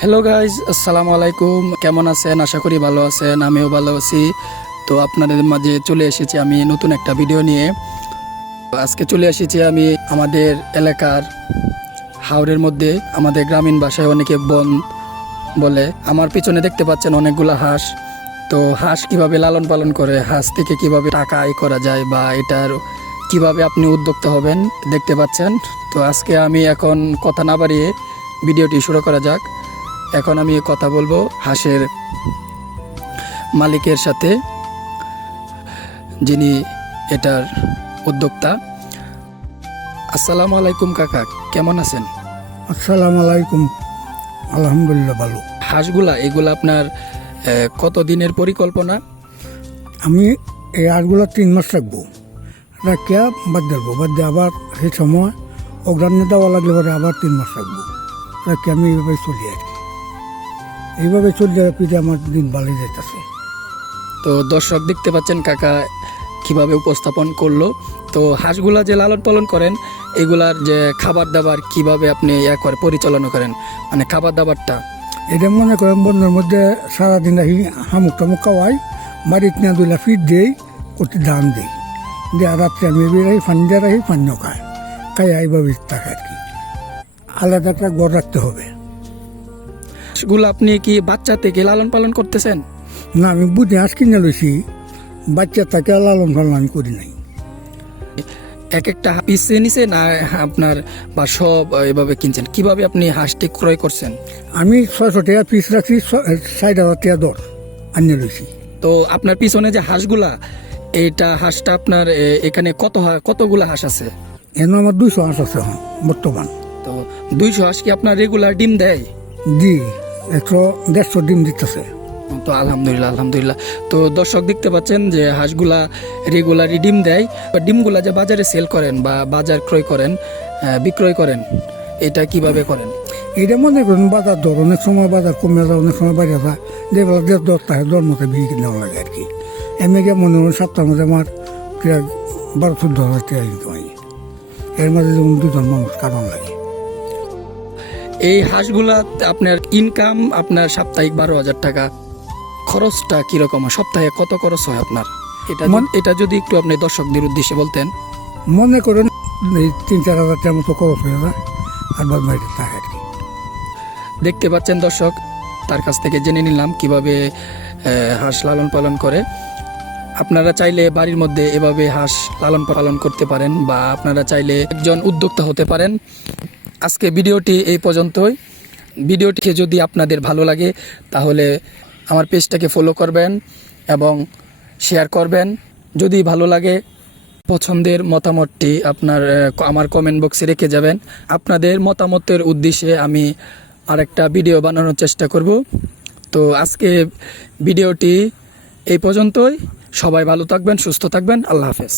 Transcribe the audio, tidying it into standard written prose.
Hello guys, আসসালামু আলাইকুম। কেমন আছেন? আশা করি ভালো আছেন। আমিও ভালো আছি। তো আপনাদের মাঝে চলে এসেছি আমি নতুন একটা ভিডিও নিয়ে। আজকে চলে এসেছি আমি আমাদের এলাকার হাওরের মধ্যে, আমাদের গ্রামীণ ভাষায় অনেকে বন বলে। আমার পিছনে দেখতে পাচ্ছেন অনেকগুলো হাঁস। তো হাঁস কিভাবে লালন পালন করে, হাঁস থেকে কিভাবে টাকা আয় করা যায় বা এটার কিভাবে আপনি উদ্যোক্তা হবেন দেখতে পাচ্ছেন। তো আজকে আমি এখন কথা না বাড়িয়ে ভিডিওটি শুরু করা যাক। এখন আমি কথা বলবো হাঁসের মালিকের সাথে, যিনি এটার উদ্যোক্তা। আসসালামু আলাইকুম কাকা, কেমন আছেন? আসসালামু আলাইকুম। আলহামদুলিল্লাহ ভালো। হাঁসগুলা এগুলা আপনার কত দিনের পরিকল্পনা? আমি এই আটগুলো 3 মাস রাখবো, রাখিয়া বাদ দেবো, বাদ দিয়ে আবার সেই সময় অগ্রাণে দেওয়া লাগলে পরে আবার 3 মাস রাখবো, রাখি আমি এইভাবে চলি আর কি। এইভাবে চললে পিঠে আমার দিন ভালো যেতেছে। তো দর্শক দেখতে পাচ্ছেন কাকা কিভাবে উপস্থাপন করলো। তো হাঁসগুলা যে লালন পালন করেন, এগুলার যে খাবার দাবার কিভাবে আপনি পরিচালনা করেন, মানে খাবার দাবারটা? এটা মনে করেন বন্ধুর মধ্যে সারাদিন রাখি, হামুক টামুক খাওয়াই, বাড়িতে না 2 ফিট দেই, করতে ধান দিই, দিয়ে রাত্রে আমি বেরাই পানি দিয়ে রাখি, পানিও খায়, এইভাবে থাকে আর কি। আলাদা একটা ঘর রাখতে হবে। হাঁসগুলো আপনি কি বাচ্চা থেকে লালন পালন করতেছেন? না, আমি বুঝি হাঁস কিনে লইছি, বাচ্চা থাকে লালন পালন আমি করি নাই। এক একটা পিসে নিছে না আপনার, বা সব এভাবে কিনছেন? কিভাবে আপনি হাঁসটি ক্রয় করছেন? আমি 600 টাকা পিস রাখছি, 6000 টাকা দর আনিয়ে লইছি। তো আপনার পিছনে যে হাঁসগুলা, এইটা হাঁসটা আপনার এখানে কতগুলা হাঁস আছে? এনে আমার 200 হাঁস আছে এখন বর্তমান। তো 200 হাঁস কি আপনার রেগুলার ডিম দেয়? জি, 100-150 ডিম দিতেছে। তো আলহামদুলিল্লাহ আলহামদুলিল্লাহ। তো দর্শক দেখতে পাচ্ছেন যে হাঁসগুলা রেগুলারই ডিম দেয়। ডিমগুলা যে বাজারে সেল করেন বা বাজার বিক্রয় করেন, এটা কিভাবে করেন? এটা মনে করেন বাজার দর, অনেক সময় বাজার কমে যায়, অনেক সময় বাড়িয়ে যায়, যেগুলো যে দর থাকে দর মতো বিক্রি নেওয়া লাগে আর কি। এমনি গিয়ে মনে করেন সপ্তাহের মধ্যে আমার প্রায় 12-14 হাজার টাকা ইনকাম হয়। এর মাঝে যেমন 2জন মানুষ কারণ লাগে। এই হাঁসগুলা আপনার ইনকাম আপনার সাপ্তাহিক 12,000 টাকা। খরচটা কিরকম হয়? সপ্তাহে কত খরচ হয় আপনার? এটা যদি একটু আপনি দর্শকদের উদ্দেশ্যে বলতেন। মনে করেন এই 3-4 হাজার টাকার মতো খরচ হয়ে যায়, আর বাদ বাড়িতে থাকে আর কি। দেখতে পাচ্ছেন দর্শক, তার কাছ থেকে জেনে নিলাম কিভাবে হাঁস লালন পালন করে। আপনারা চাইলে বাড়ির মধ্যে এভাবে হাঁস লালন পালন করতে পারেন, বা আপনারা চাইলে একজন উদ্যোক্তা হতে পারেন। আজকে ভিডিওটি এই পর্যন্তই। ভিডিওটি যদি আপনাদের ভালো লাগে তাহলে আমার পেজটাকে ফলো করবেন এবং শেয়ার করবেন। যদি ভালো লাগে, পছন্দের মতামতটি আমার কমেন্ট বক্সে রেখে যাবেন। আপনাদের মতামতের উদ্দেশ্যে আমি আরেকটা ভিডিও বানানোর চেষ্টা করব। তো আজকে ভিডিওটি এই পর্যন্তই। সবাই ভালো থাকবেন, সুস্থ থাকবেন। আল্লাহ হাফেজ।